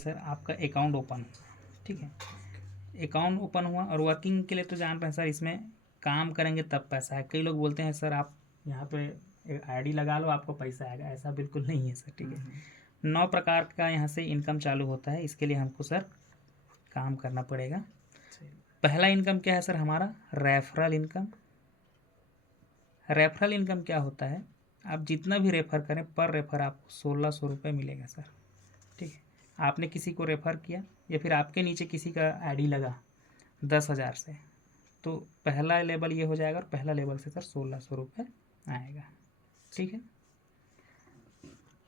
Sir आपका account open हुआ, ठीक है। अकाउंट ओपन हुआ और वर्किंग के लिए तो जान रहे हैं सर, इसमें काम करेंगे तब पैसा है। कई लोग बोलते हैं सर आप यहाँ पे आईडी लगा लो आपको पैसा आएगा, ऐसा बिल्कुल नहीं है सर, ठीक है। 9 प्रकार का यहाँ से इनकम चालू होता है, इसके लिए हमको सर काम करना पड़ेगा। पहला इनकम क्या है सर हमारा, रेफरल इनकम। रेफरल इनकम क्या होता है, आप जितना भी रेफ़र करें पर रेफ़र आपको 1600 रुपये मिलेगा सर, ठीक है। आपने किसी को रेफ़र किया या फिर आपके नीचे किसी का आईडी लगा 10,000 से, तो पहला लेवल ये हो जाएगा और पहला लेवल से सर 1600 रुपये आएगा, ठीक है।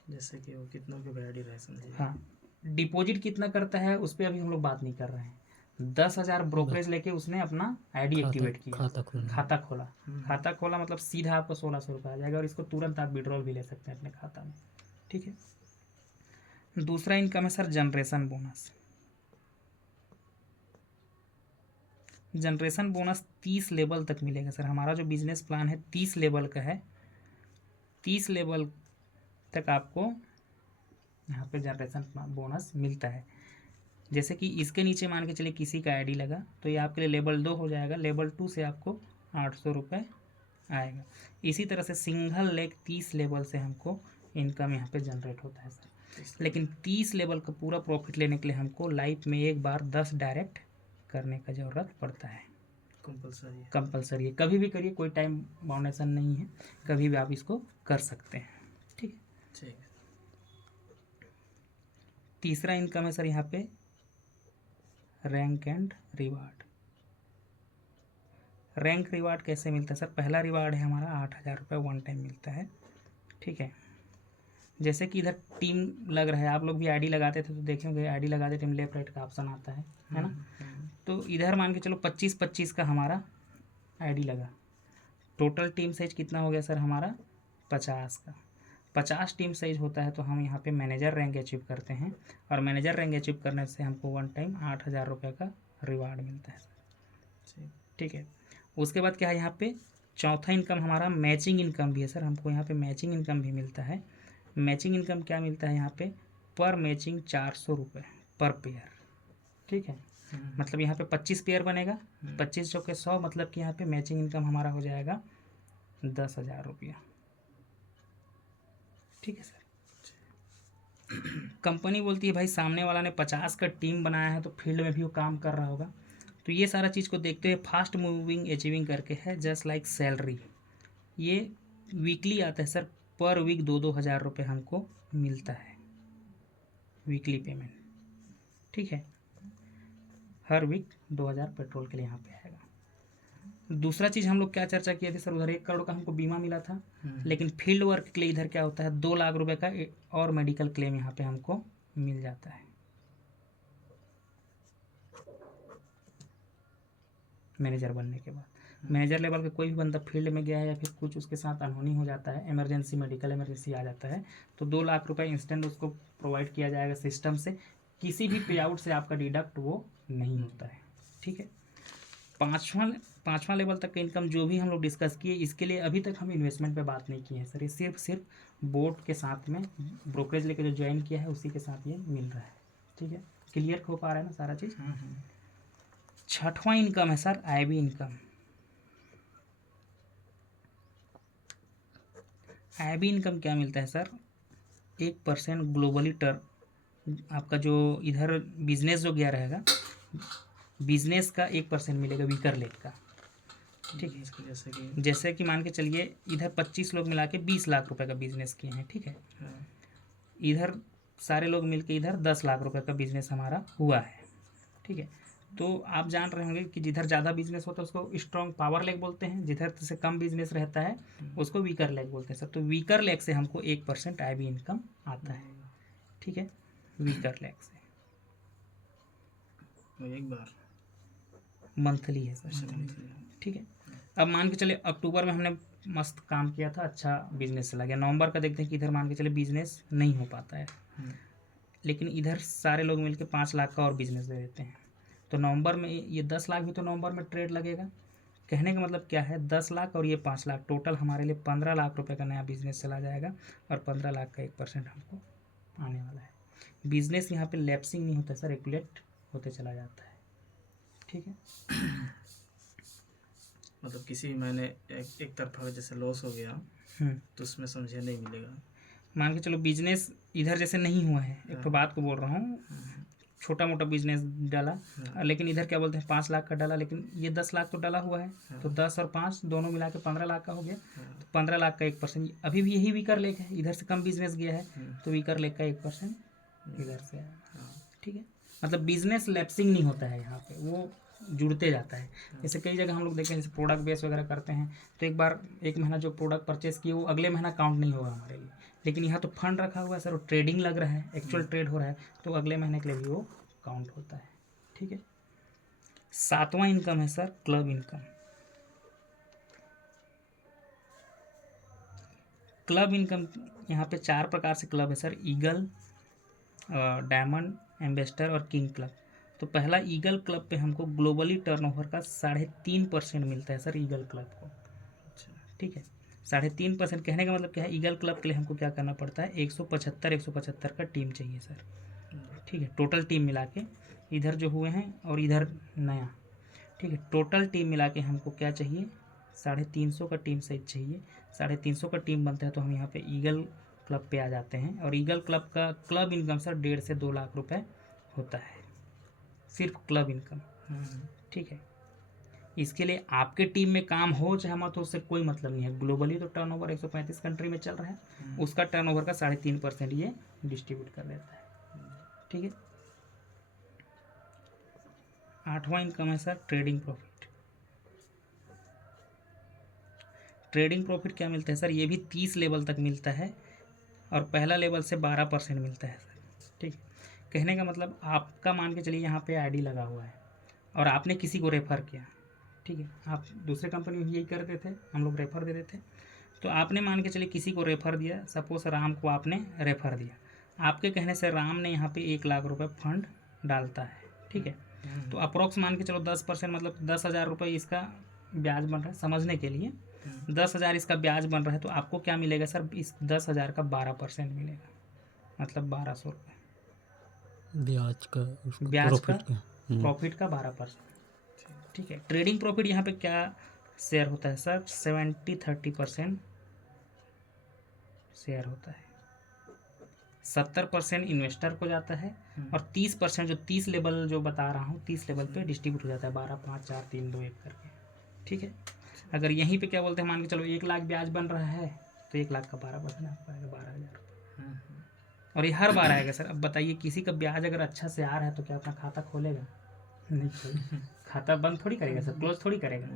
जैसे कि वो कितनों की आईडी रहे समझिए। हाँ, डिपॉजिट कितना करता है उस पर अभी हम लोग बात नहीं कर रहे हैं। 10,000 ब्रोकरेज लेके उसने अपना आईडी एक्टिवेट किया, खाता खोला मतलब सीधा आपको 1600 रुपये आ जाएगा और इसको तुरंत आप विड्रॉल भी ले सकते हैं अपने खाता में, ठीक है। दूसरा इनकम है sir generation bonus. Generation bonus 30 level तक मिलेगा सर। हमारा जो बिजनेस प्लान है 30 लेवल का है, 30 लेवल तक आपको यहाँ पे जनरेशन बोनस मिलता है। जैसे कि इसके नीचे मान के चलिए किसी का आईडी लगा तो ये आपके लिए लेवल 2 हो जाएगा, लेवल 2 से आपको 800 रुपये आएगा। इसी तरह से सिंगल लेग 30 लेवल से हमको इनकम यहाँ पे जनरेट होता है सर। लेकिन 30 लेवल का पूरा प्रॉफिट लेने के लिए हमको लाइफ में एक बार 10 डायरेक्ट करने का ज़रूरत पड़ता है। कंपलसरी है, कभी भी करिए, कोई टाइम बाउंडेशन नहीं है, कभी भी आप इसको कर सकते हैं, ठीक है। तीसरा इनकम है सर यहाँ पे rank and reward. Rank reward कैसे मिलता है सर, पहला रिवार्ड है हमारा 8,000 रुपये वन टाइम मिलता है, ठीक है। जैसे कि इधर टीम लग रहा है, आप लोग भी आईडी लगाते थे तो देखेंगे आईडी लगाते टाइम लेफ्ट राइट का ऑप्शन आता है ना। तो इधर मान के चलो 25-25 का हमारा आईडी लगा, टोटल टीम साइज कितना हो गया सर हमारा 50 का। 50 टीम साइज होता है तो हम यहाँ पे मैनेजर रैंक अचीव करते हैं और मैनेजर रैंक अचीव करने से हमको वन टाइम 8,000 रुपये का रिवार्ड मिलता है सर, ठीक है। उसके बाद क्या है यहाँ पे चौथा इनकम हमारा मैचिंग इनकम भी है सर। हमको यहाँ पे मैचिंग इनकम भी मिलता है। मैचिंग इनकम क्या मिलता है यहाँ पे, पर मैचिंग 400 रुपये पर पेयर, ठीक है। मतलब यहाँ पे 25 पेयर बनेगा, 25 चौके 100, मतलब कि यहाँ पे मैचिंग इनकम हमारा हो जाएगा 10,000 रुपया, ठीक है सर। कंपनी बोलती है भाई सामने वाला ने 50 का टीम बनाया है तो फील्ड में भी वो काम कर रहा होगा, तो ये सारा चीज़ को देखते हुए फास्ट मूविंग अचीविंग करके है जस्ट लाइक सैलरी, ये वीकली आता है सर, पर वीक 2-2 हज़ार रुपये हमको मिलता है वीकली पेमेंट, ठीक है। हर वीक 2,000 पेट्रोल के लिए यहाँ पे आएगा। दूसरा चीज़ हम लोग क्या चर्चा किए थे सर, उधर 1 करोड़ का हमको बीमा मिला था, लेकिन फील्ड वर्क के लिए इधर क्या होता है 2 लाख रुपए का और मेडिकल क्लेम यहाँ पे हमको मिल जाता है मैनेजर बनने के बाद। मैनेजर लेवल का कोई भी बंदा फील्ड में गया है या फिर कुछ उसके साथ अनहोनी हो जाता है, इमरजेंसी मेडिकल इमरजेंसी आ जाता है, तो 2 लाख रुपए इंस्टेंट उसको प्रोवाइड किया जाएगा सिस्टम से, किसी भी पे आउट से आपका डिडक्ट वो नहीं होता है, ठीक है। पाँचवां लेवल तक का इनकम जो भी हम लोग डिस्कस किए, इसके लिए अभी तक हम इन्वेस्टमेंट पे बात नहीं किए हैं सर, ये सिर्फ बोर्ड के साथ में ब्रोकरेज लेके जो ज्वाइन किया है उसी के साथ ये मिल रहा है, ठीक है। क्लियर हो पा रहा है ना सारा चीज़। छठवां इनकम है sir IB income. IB income क्या मिलता है सर, 1% ग्लोबली आपका जो इधर बिजनेस जो गया रहेगा, बिजनेस का 1% मिलेगा वीकर लेग का, ठीक है। जैसे कि मान के चलिए इधर 25 लोग मिला के 20 लाख रुपए का बिजनेस किए हैं, ठीक है। इधर सारे लोग मिलके इधर 10 लाख रुपए का बिजनेस हमारा हुआ है, ठीक है। तो आप जान रहे होंगे कि जिधर ज़्यादा बिजनेस होता है उसको स्ट्रॉन्ग पावर लेग बोलते हैं, जिधर से कम बिजनेस रहता है उसको वीकर लेग बोलते हैं सर। तो वीकर लेग से हमको 1% आईबी इनकम आता है, ठीक है, वीकर लेग से एक बार मंथली है सर, ठीक है। अब मान के चले अक्टूबर में हमने मस्त काम किया था, अच्छा बिजनेस चला गया, नवंबर का देखते हैं कि इधर मान के चले बिजनेस नहीं हो पाता है, लेकिन इधर सारे लोग मिलके 5 लाख का और बिजनेस दे देते हैं, तो नवंबर में ये 10 लाख भी तो नवंबर में ट्रेड लगेगा। कहने का मतलब क्या है, 10 लाख और ये 5 लाख टोटल हमारे लिए 15 लाख रुपए का नया बिजनेस चला जाएगा और 15 लाख का 1% हमको आने वाला है। बिजनेस यहाँ पे लैप्सिंग नहीं होता सर, रेगुलेट होते चला जाता है। ठीक है, मतलब किसी महीने एक तरफा जैसे लॉस हो गया तो उसमें समझे नहीं मिलेगा। मान के चलो बिजनेस इधर जैसे नहीं हुआ है, एक तो बात को बोल रहा हूँ, छोटा मोटा बिजनेस डाला, लेकिन इधर क्या बोलते हैं 5 लाख का डाला, लेकिन ये 10 लाख तो डाला हुआ है, तो 10 और 5 दोनों मिला के 15 लाख का हो गया। तो 15 लाख का 1%, अभी भी यही वीकर लेक है, इधर से कम बिजनेस गया है, तो वीकर लेक का 1% इधर से आया। ठीक है, मतलब बिजनेस लैप्सिंग नहीं होता है यहाँ पे, वो जुड़ते जाता है। जैसे कई जगह हम लोग देखें, जैसे प्रोडक्ट बेस वगैरह करते हैं, तो एक बार एक महीना जो प्रोडक्ट परचेस किए वो अगले महीना काउंट नहीं होगा हमारे लिए, लेकिन यहाँ तो फंड रखा हुआ है सर, वो ट्रेडिंग लग रहा है, एक्चुअल ट्रेड हो रहा है, तो अगले महीने के लिए भी वो काउंट होता है। ठीक है, 7वां इनकम है sir club income. Club income यहाँ पे 4 प्रकार से क्लब है सर, ईगल, डायमंड, एम्बेसडर और किंग क्लब। तो पहला ईगल क्लब पे हमको ग्लोबली टर्नओवर का 3.5% मिलता है सर ईगल क्लब को। ठीक है, 3.5% कहने का मतलब क्या है, ईगल क्लब के लिए हमको क्या करना पड़ता है, 175 का टीम चाहिए सर। ठीक है, टोटल टीम मिला के इधर जो हुए हैं और इधर नया, ठीक है, टोटल टीम मिला के हमको क्या चाहिए, 350 का टीम साइज चाहिए। 350 का टीम बनता है तो हम यहाँ पे ईगल क्लब पे आ जाते हैं, और ईगल क्लब का क्लब इनकम सर 1.5 से 2 लाख रुपए होता है, सिर्फ क्लब इनकम। ठीक है, इसके लिए आपके टीम में काम हो चाहे मत हो, उससे कोई मतलब नहीं है। ग्लोबली तो टर्नओवर 135 कंट्री में चल रहा है, उसका टर्नओवर का 3.5% ये डिस्ट्रीब्यूट कर देता है। ठीक है, 8वां इनकम है sir trading profit. Trading profit क्या मिलता है सर, ये भी 30 लेवल तक मिलता है, और पहला लेवल से 12% मिलता है सर। ठीक है, कहने का मतलब आपका मान के चलिए यहाँ पे आईडी लगा हुआ है और आपने किसी को रेफ़र किया। ठीक है, आप दूसरे कंपनी में यही करते थे, हम लोग रेफ़र देते थे, तो आपने मान के चलिए किसी को रेफ़र दिया, सपोज राम को आपने रेफ़र दिया, आपके कहने से राम ने यहाँ पे 1 लाख रुपए फंड डालता है। ठीक है, तो अप्रोक्स मान के चलो 10%, मतलब 10,000 रुपये इसका ब्याज बन रहा है, समझने के लिए 10,000 इसका ब्याज बन रहा है, तो आपको क्या मिलेगा सर, इस 10,000 का 12% मिलेगा, मतलब 1,200 रुपये ब्याज का, ब्याज का, प्रॉफिट का 12%। ठीक है, ट्रेडिंग प्रॉफिट यहाँ पे क्या शेयर होता है सर, 70-30% शेयर होता है, 70% इन्वेस्टर को जाता है, और 30% जो 30 लेवल जो बता रहा हूँ 30 लेवल पे डिस्ट्रीब्यूट हो जाता है, 12, 5, 4, 3, 2, 1 करके। ठीक है, अगर यहीं पे क्या बोलते हैं, मान के चलो 1 लाख ब्याज बन रहा है, तो 1 लाख का 12% आपको आएगा 12,000 रुपये, और ये हर बार आएगा सर। अब बताइए, किसी का ब्याज अगर अच्छा से आ रहा है तो क्या अपना खाता खोलेगा? नहीं खोलेगा, खाता बंद थोड़ी करेगा सर, क्लोज थोड़ी करेगा,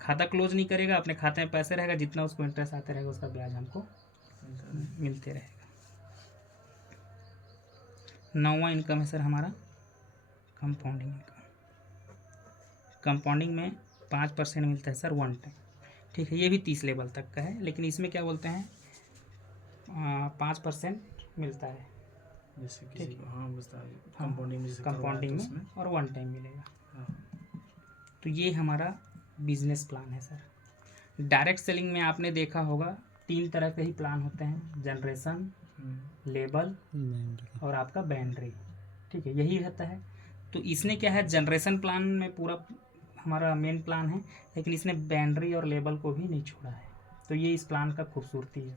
खाता क्लोज नहीं करेगा, अपने खाते में पैसे रहेगा, जितना उसको इंटरेस्ट आते रहेगा उसका ब्याज हमको मिलते रहेगा। 9वां इनकम है सर हमारा कंपाउंडिंग इनकम। कंपाउंडिंग में 5% मिलता है सर 1 टाइम। ठीक है, ये भी 30 लेवल तक का है, लेकिन इसमें क्या बोलते हैं 5% मिलता है, जैसे किसी को कंपाउंडिंग में, और 1 टाइम मिलेगा। तो ये हमारा बिजनेस प्लान है सर। डायरेक्ट सेलिंग में आपने देखा होगा 3 तरह के ही प्लान होते हैं, जनरेशन, लेबल और आपका बैनरी। ठीक है, यही रहता है। तो इसने क्या है, जनरेशन प्लान में पूरा हमारा मेन प्लान है, लेकिन इसने बैनरी और लेबल को भी नहीं छोड़ा है, तो ये इस प्लान का खूबसूरती है।